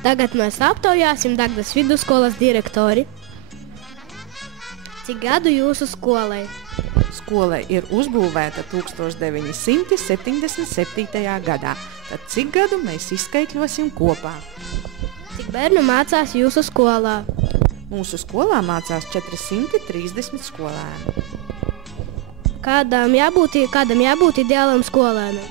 Tagad mēs aptaujāsim Dagdas vidusskolas direktori. Cik gadu jūsu skolai? Skola ir uzbūvēta 1977. gadā. Tad cik gadu mēs izskaitļosim kopā? Cik bērnu mācās jūsu skolā? Mūsu skolā mācās 430 skolēnu. Kādam jābūt ideālam skolēnam?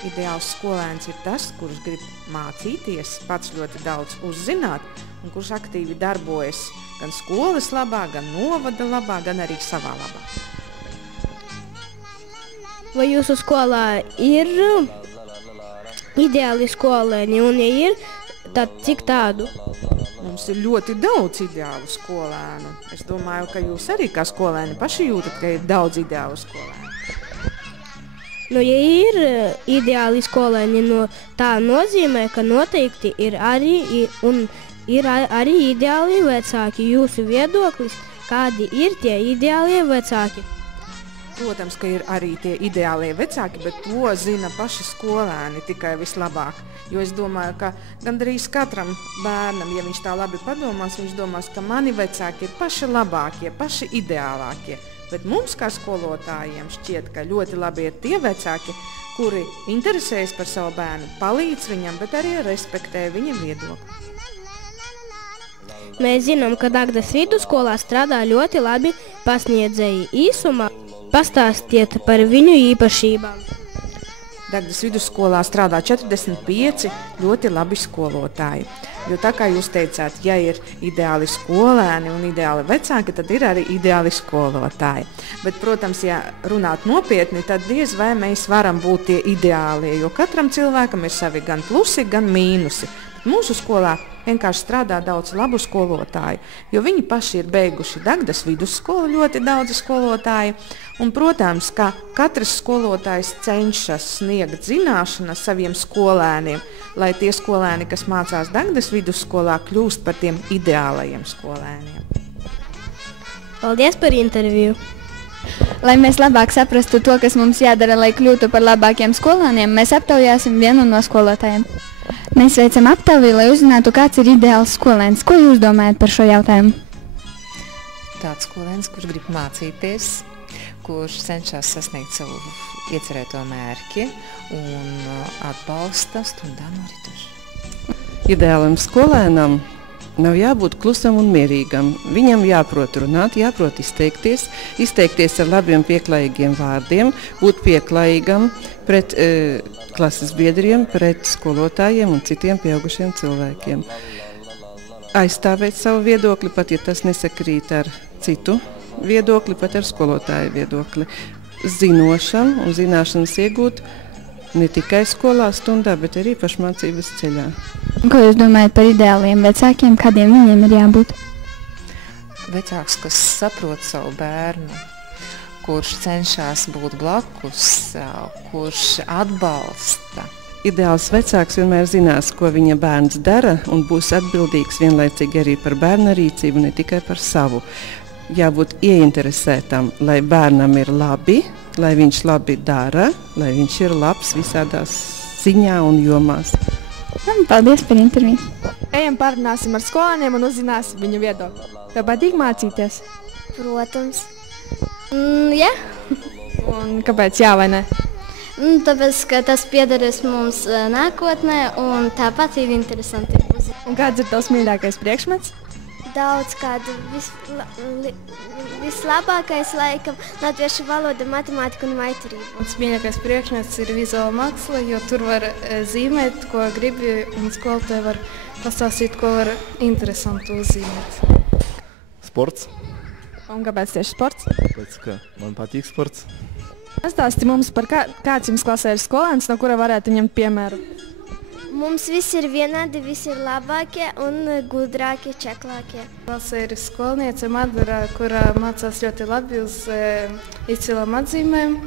Ideāls skolēns ir tas, kurš grib mācīties, pats ļoti daudz uzzināt un kurš aktīvi darbojas gan skolas labā, gan novada labā, gan arī savā labā. Vai jūsu skolā ir ideāli skolēni, un ja ir, tad cik tādu? Mums ir ļoti daudz ideālu skolēnu. Es domāju, ka jūs arī kā skolēni paši jūtat, ka ir daudz ideālu skolēnu. Nu, ja ir ideāli skolēni, tā nozīmē, ka noteikti ir arī ideāli vecāki. Jūsu viedoklis, kādi ir tie ideālie vecāki? Protams, ka ir arī tie ideālie vecāki, bet to zina paši skolēni tikai vislabāk. Jo es domāju, ka gandrīz katram bērnam, ja viņš tā labi padomās, viņš domās, ka mani vecāki ir paši labākie, paši ideālākie. Bet mums, kā skolotājiem, šķiet, ka ļoti labi ir tie vecāki, kuri interesējas par savu bērnu, palīdz viņam, bet arī respektē viņa viedokli. Mēs zinām, ka Dagdas vidusskolā strādā ļoti labi pasniedzēji. Īsumā pastāstiet par viņu īpašībām. Dagdas vidusskolā strādā 45 ļoti labi skolotāji. Jo tā kā jūs teicāt, ja ir ideāli skolēni un ideāli vecāki, tad ir arī ideāli skolotāji. Bet, protams, ja runāt nopietni, tad diez vai mēs varam būt tie ideālie, jo katram cilvēkam ir savi gan plusi, gan mīnusi. Mūsu skolā vienkārši strādā daudz labu skolotāju, jo viņi paši ir beiguši Dagdas vidusskolu, ļoti daudzi skolotāji. Un, protams, ka katrs skolotājs cenšas sniegt zināšanas saviem skolēniem, lai tie skolēni, kas mācās Dagdas vidusskolā, kļūst par tiem ideālajiem skolēniem. Paldies par interviju! Lai mēs labāk saprastu to, kas mums jādara, lai kļūtu par labākiem skolēniem, mēs aptaujāsim vienu no skolotājiem. Mēs veicam aptauju, lai uzzinātu, kāds ir ideāls skolēns. Ko jūs domājat par šo jautājumu? Tāds skolēns, kurš grib mācīties, kurš cenšas sasniegt savu iecerēto mērķi un atbalsta stundā norituši. Ideālam skolēnam nav jābūt klusam un mierīgam. Viņam jāprot runāt, jāprot izteikties ar labiem pieklājīgiem vārdiem, būt pieklājīgam pret klases biedriem, pret skolotājiem un citiem pieaugušiem cilvēkiem. Aizstāvēt savu viedokli, pat ja tas nesakrīt ar citu viedokli, pat ar skolotāju viedokli. Zinošam un zināšanas iegūt ne tikai skolā stundā, bet arī pašmācības ceļā. Ko jūs domājat par ideāliem vecākiem? Kādiem viņiem ir jābūt? Vecāks, kas saprot savu bērnu, kurš cenšas būt blakus, kurš atbalsta. Ideāls vecāks vienmēr zinās, ko viņa bērns dara, un būs atbildīgs vienlaicīgi arī par bērna rīcību, ne tikai par savu. Jābūt ieinteresētam, lai bērnam ir labi, lai viņš labi dara, lai viņš ir labs visādās ziņā un jomās. Paldies par interviju. Ejam parunāsim ar skolēniem un uzzināsim viņu viedokli. Tev patīk mācīties? Protams. Jā? Un kāpēc jā vai ne? Tāpēc, ka tas piederēs mums nākotnē un tāpat ir interesanti. Un kāds ir tavs mīļākais priekšmets? Daudz kādu vislabākais laikam latviešu valoda, matemātika un maiturība. Mans mīļākais priekšmets ir vizuāla māksla, jo tur var zīmēt, ko gribi, un skolotāji var pastāstīt, ko var interesantu uzzīmēt. Sports. Un kāpēc tieši sports? Tāpēc, ka man patīk sports. Pastāsti mums par kāds jums klasē ir skolēns, no kura varētu ņemt piemēru. Mums visi ir vienādi, visi ir labākie un gudrākie, čeklākie. Klasē ir skolniece Madara, kura mācās ļoti labi uz izcilām atzīmēm.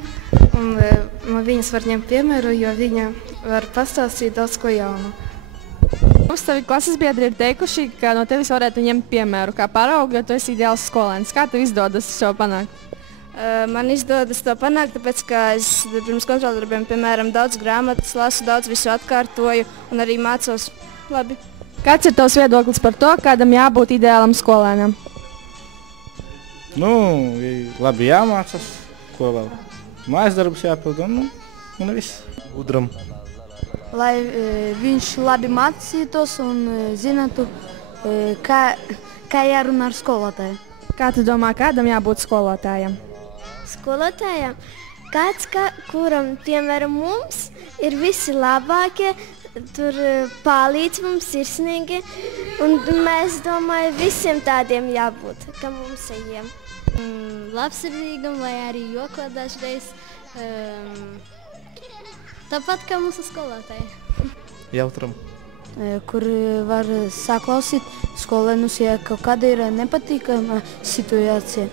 Un viņas var ņemt piemēru, jo viņa var pastāstīt daudz ko jaunu. abas tavi klases biedri ir teikuši, ka no tevis varētu ņemt piemēru kā paraugu, jo tu esi ideāls skolēns. Kā tev izdodas šo panākt? Man izdodas to panākt, tāpēc, ka es pirms kontroldarbiem, piemēram, daudz grāmatas lasu, daudz visu atkārtoju un arī mācos labi. Kāds ir tavs viedoklis par to, kādam jābūt ideālam skolēnam? Nu, labi jāmācās, ko vēl. Mājas darbus jāpild un viss. Udram. Lai viņš labi mācītos un zinātu, kā jārunā ar skolotāju. Kā tu domā, kādam jābūt skolotājam? Skolotājiem kāds, kuram, piemēram, mums ir visi labākie, tur palīdz mums sirsnīgi, un mēs domāju, visiem tādiem jābūt, kā mums ejiem. Labsirdīgam vai arī joko dažreiz, tāpat kā mūsu skolotāji. Jautram. Kur var saklausīt skolēnus, ja kaut kāda ir nepatīkama situācija.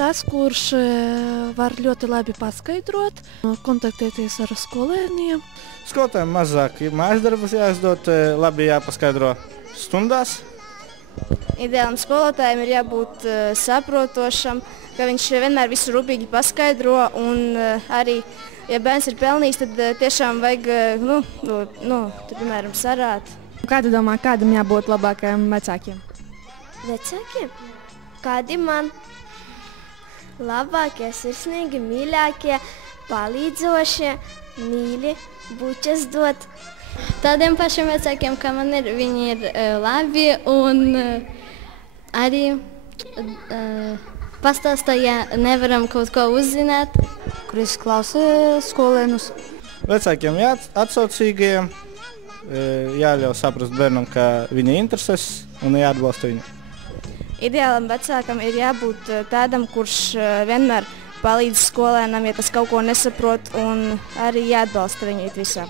Tas, kurš var ļoti labi paskaidrot, kontaktēties ar skolēniem. Skolotājiem mazāk mājas darbus jāizdod, labi jāpaskaidro stundās. Ideālam skolotājiem ir jābūt saprotošam, ka viņš vienmēr visu rūpīgi paskaidro un arī, ja bērns ir pelnījis, tad tiešām vajag, piemēram, sarāt. Kā tu domā, kādam jābūt labākajiem vecākiem? Vecākiem? Kādi man? Labākie, sirsnīgi, mīļākie, palīdzošie, mīļi, bučas dot. Tādiem pašiem vecākiem, kā man ir, viņi ir labi un arī pastāstā, ja nevaram kaut ko uzzināt. Kur es klausu skolēnus. Vecākiem atsaucīgajiem, jāļauj saprast bērnam, ka viņa intereses un jāatbalsta viņu. Ideālam vecākam ir jābūt tādam, kurš vienmēr palīdz skolēnam, ja tas kaut ko nesaprot, un arī jāatbalsta viņu visā.